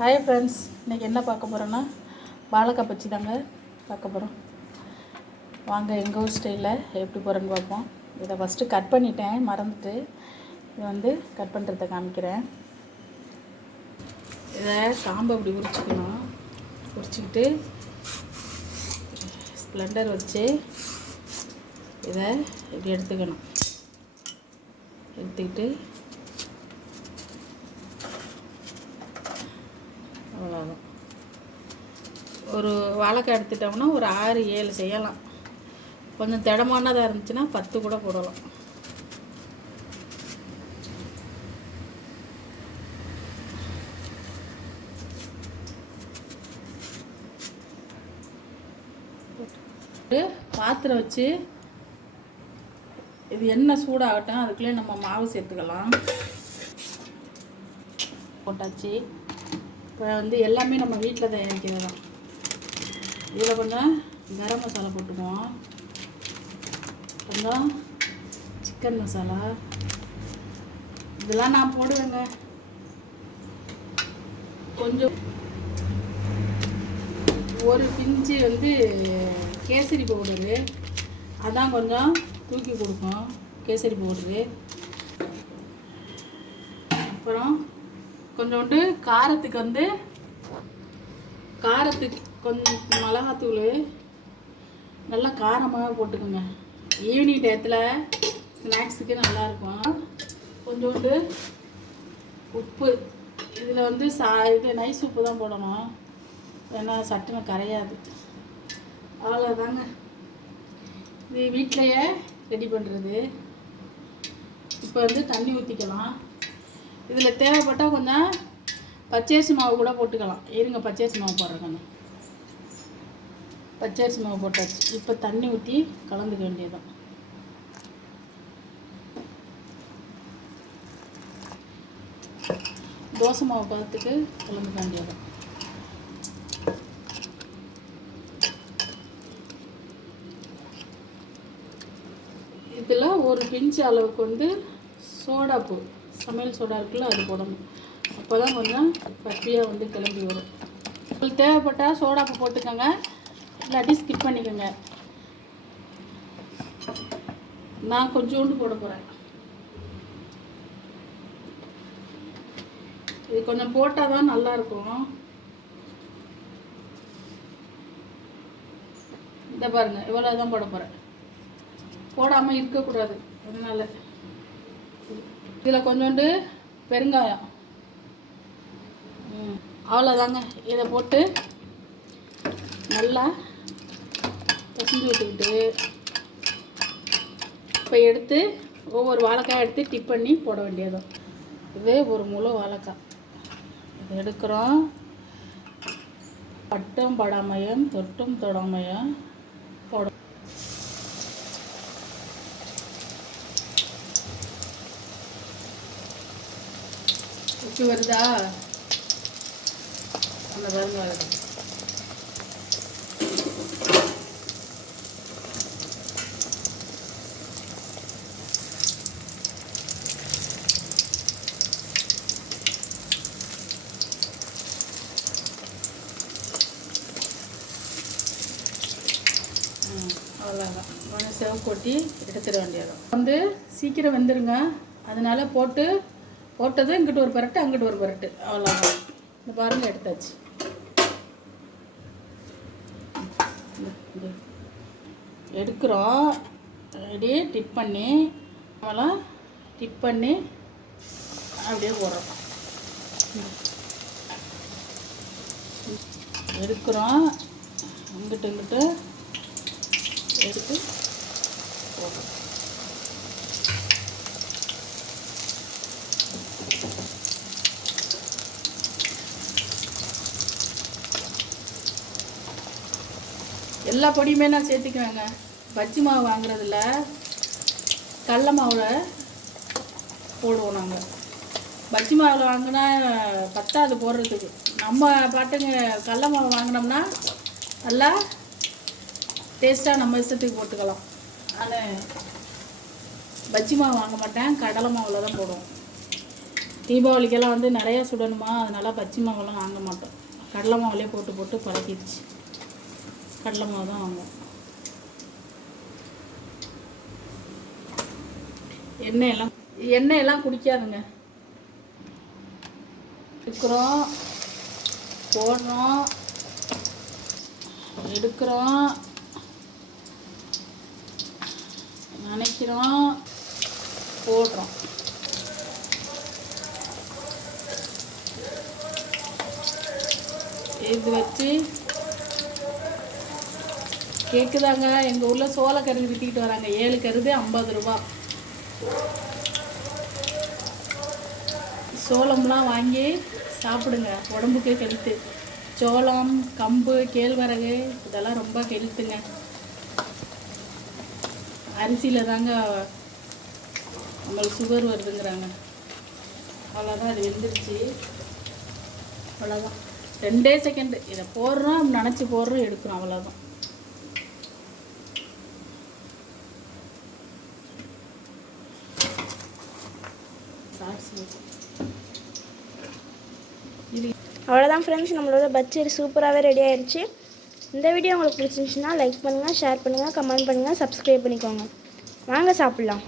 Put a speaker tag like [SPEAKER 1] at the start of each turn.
[SPEAKER 1] Hi friends இன்றைக்கி என்ன பார்க்க போகிறோன்னா வாழைக்காய் பச்சி தாங்க பார்க்க போகிறோம் வாங்க எங்கள் ஊர் ஸ்டைலில் எப்படி போகிறேன்னு பார்ப்போம். இதை ஃபஸ்ட்டு கட் பண்ணிட்டேன் மறந்துட்டு. இது வந்து கட் பண்ணுறத காமிக்கிறேன். இதை காம்பை அப்படி உரிச்சிக்கணும். உரிச்சிக்கிட்டு ஸ்ப்ளெண்டர் வச்சு இதை இப்படி எடுத்துக்கணும். எடுத்துக்கிட்டு அவ்வளோதான் ஒரு வாழைக்காய் எடுத்துட்டோம்னா ஒரு ஆறு ஏழு செய்யலாம். கொஞ்சம் திடமானதாக இருந்துச்சுன்னா பத்து கூட போடலாம். பாத்திரம் வச்சு இது எண்ணெய் சூடாகட்டும் அதுக்குள்ளே நம்ம மாவு சேர்த்துக்கலாம். போட்டாச்சு. இப்போ வந்து எல்லாமே நம்ம வீட்டில் தயாரிக்கிறது தான். இதில் கொஞ்சம் கரம் மசாலா போட்டுக்குவோம். கொஞ்சம் சிக்கன் மசாலா. இதெல்லாம் நான் போடுவேங்க. கொஞ்சம் ஒரு பிஞ்சு வந்து கேசரி பவுடரு. அதான் கொஞ்சம் தூக்கி கொடுக்கும் கேசரி பவுடரு. அப்புறம் கொஞ்சோண்டு காரத்துக்கு வந்து காரத்துக்கு கொஞ்சம் மிளகாத்தூள் நல்லா காரமாக போட்டுக்கோங்க. ஈவினிங் டயத்தில் ஸ்நாக்ஸுக்கு நல்லாயிருக்கும் கொஞ்சோண்டு உப்பு. இதில் வந்து சா இது நைஸ் உப்பு தான் போடணும். ஏன்னா சட்டுன்னு கரையாது. அவ்வளோதாங்க இது வீட்டிலையே ரெடி பண்ணுறது இப்போ வந்து தண்ணி ஊற்றிக்கலாம் இதில் தேவைப்பட்டால் கொஞ்சம் பச்சரிசி மாவு கூட போட்டுக்கலாம். இருங்க பச்சரிசி மாவு போடுறேன் கொஞ்சம். பச்சரிசி மாவு போட்டாச்சு. இப்போ தண்ணி ஊற்றி கலந்துக்க வேண்டியதுதான். தோசை மாவு பார்த்துக்கு கலந்துக்க வேண்டியதுதான். இதில் ஒரு பிஞ்சு அளவுக்கு வந்து சோடாப்பு சமையல் சோடா இருக்குல்ல அது போடணும். அப்போ தான் கொஞ்சம் பப்பியாக வந்து கிளம்பி வரும். உங்களுக்கு தேவைப்பட்டால் சோடாப்பு போட்டுக்கோங்க. இல்லாட்டி ஸ்கிப் பண்ணிக்கோங்க. நான் கொஞ்சோண்டு போட போகிறேன் இது கொஞ்சம் போட்டால் தான் நல்லாயிருக்கும் இந்த பாருங்கள் இவ்வளோ தான் போட போகிறேன் போடாமல் இருக்கக்கூடாது அதனால் இதில் கொஞ்சோண்டு பெருங்காயம். ம் அவ்வளோதாங்க இதை போட்டு நல்லா பிசைஞ்சு விட்டுக்கிட்டு இப்போ எடுத்து ஒவ்வொரு வாழைக்காய் எடுத்து டிப் பண்ணி போட வேண்டியதும் இது ஒரு முழு வாழைக்காய். இது எடுக்கிறோம். பட்டும் படாமையும் தொட்டும் தொடாமையும் போட உப்பு வருதா? அந்த பாருங்க வருது அவ்வளோதான் கொஞ்சம் செவ் கொட்டி எடுத்துட வேண்டியதும் வந்து சீக்கிரம் வெந்துருங்க. அதனால் போட்டு போட்டது இங்கிட்டு ஒரு பரட்டு அங்கிட்டு ஒரு பரட்டு. அவ்வளோதான் இந்த பாருங்க எடுத்தாச்சு. எடுக்கிறோம். ரெடி டிப் பண்ணி நம்மளாம் டிப் பண்ணி அப்படியே போடுறோம். எடுக்கிறோம். இங்கிட்டு இங்கிட்டு. எடுத்து போடுறோம் எல்லா பொடியுமே நான் சேர்த்துக்குவேங்க. பஜ்ஜி மாவு வாங்குறதுல கடல மாவில் போடுவோம் நாங்கள் பஜ்ஜி மாவில் வாங்கினா பத்தாது போடுறதுக்கு. நம்ம பாட்டுங்க கடல மாவு வாங்கினோம்னா நல்லா டேஸ்ட்டாக நம்ம இஷ்டத்துக்கு போட்டுக்கலாம். ஆனால் பஜ்ஜி மாவு வாங்க மாட்டேன் கடலை மாவில் தான் போடுவோம். தீபாவளிக்கெல்லாம் வந்து நிறையா சுடணுமா அதனால பச்சை மாவெல்லாம் வாங்க மாட்டோம். கடலை மாவுலேயே போட்டு போட்டு பழக்கிடுச்சு கடலை மாவு தான் வாங்குவோம். எண்ணெய் எல்லாம் எண்ணெய் எல்லாம் குடிக்காதுங்க. எடுக்கிறோம் போடுறோம் எடுக்கிறோம். நினைக்கிறோம். போடுறோம். இது வச்சு கேக்குதாங்க? எங்கள் ஊரில் சோளக்கரு விற்றுக்கிட்டு வராங்க. ஏழு கருது ஐம்பது ரூபா. சோளம்லாம் வாங்கி சாப்பிடுங்க. உடம்புக்கு ஹெல்த்து சோளம் கம்பு கேழ்வரகு இதெல்லாம் ரொம்ப ஹெல்த்துங்க அரிசியில் தாங்க நம்மளுக்கு சுகர் வருதுங்கிறாங்க. அவ்வளோதான் அது வெந்துருச்சு. அவ்வளோதான் ரெண்டே செகண்டு இதை போடுறோம் நினச்சி போடுறோம் எடுக்கிறோம் அவ்வளோதான்
[SPEAKER 2] அவ்வளோதான் ஃப்ரெண்ட்ஸ் நம்மளோட பச்சரி சூப்பராகவே ரெடி ஆயிடுச்சு இந்த வீடியோ உங்களுக்கு பிடிச்சிருந்துச்சுன்னா லைக் பண்ணுங்கள் ஷேர் பண்ணுங்கள் கமெண்ட் பண்ணுங்கள் சப்ஸ்கிரைப் பண்ணிக்கோங்க. வாங்க சாப்பிட்லாம்.